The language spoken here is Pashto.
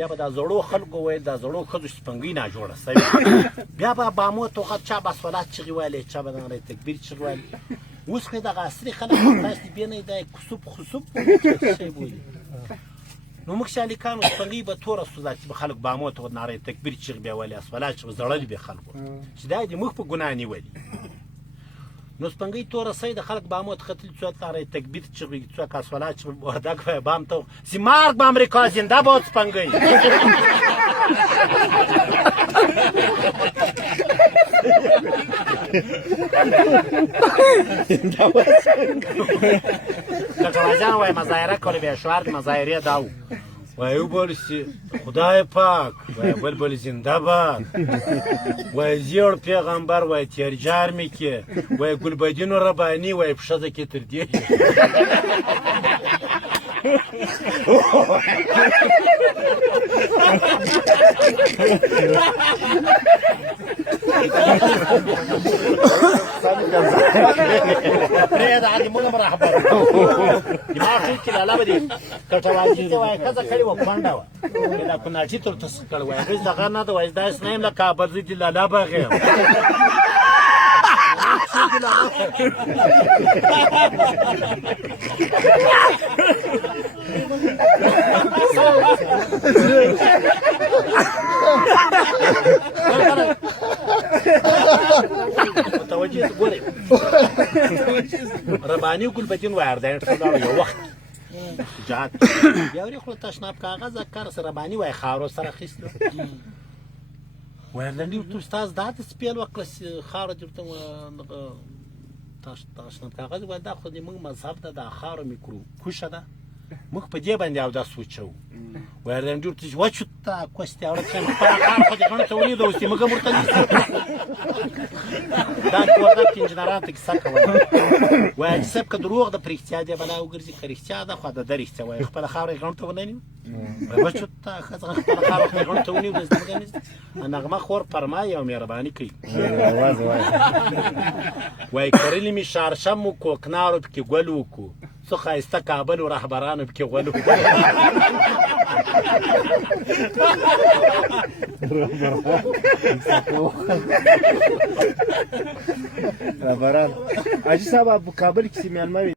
بیا به دا زړو خلکو ویل دا زړو ښځو سپنګۍ ناجوړه سوې بیا به بامو توقعات چا به صلات چغې ویلې چا به دغه تکبیر چغې ویلې اوس خو یې دغه عصري خلک تاسې بیا نه دا کسوب خسوب شی بولي نو موږ شالیکانو سپنګۍ به توره سوزا چې به خلک بامو ته ناره تکبیر چغې بیا ویلې صلات چغې زړلي به خلکو چې دا دې موږ په ګناه نیولي نو سپنګۍ توره سوی د خلک بامو ته ختلي څوک ناره تکبیر چغې څوک صلات چغې وردګ وایي بام ته سی مارګ به امریکا زنده باد سپنګۍ کټوازیان وایي مظاهره کولې بیا شعار د مظاهرې دا و وایي وبولې چې خدای پاک وایي بلبل زنده باد وایي زیړ پیغمبر وایي تیر جار مې کې وایي ګلبدین رباني وایي په ښځه کې تر دې پرېږده هغه دې موږ هم رهبر دماغ ټول کې لاله به دې کټوازي ته وایي ښځه کړې وه کونډه وه دا کوناټي تر تس کړی وایي هېڅ دغه نه ده وایي داسې نه یم لکه کابل زه دې لاله باغ یم متوجه ګورئ رباني ګلبدین وایي اردن ټول لاړو یو وخت جهاد بیا ورې خولو تشناب کاغذ کار سره رباني وایي خاورو سره اخیستلو وایي لنډي ورته استاد دا داسې پیل وکړه خاوره دې ورته تشناب کاغذ وایي دا خو د موږ مذهب ده دا خاوره میکرو کوشه ده موږ په دې باندې اودس وچوو وایي لنډي ورته وچو ته کوستې اوړه چې خپله خاوره خو دې غڼو ته ونیوله اوس دې موږ هم ورته نیسو دا چې وردګ انجنیرانو ته کیسه کوله وایي حاجي صاحب که دروغ ده په رښتیا دې بلا وګرځي که رښتیا ده خو ده رښتیا وایي خپله خاوره یې غڼو ته ونه نیو وایي وچو ته ښځه خپله خاوره خو یې غڼو ته ونیوله زموږ هم نغمه خور پرمایي او مهرباني کوي وایي کرلي مې شارشم و کوکنارو پکې ګل وکړو څه ښایسته کابل و رهبرانو پکې غول وکړو رهبران حاجي صاحب په کابل کې چې میلمه وي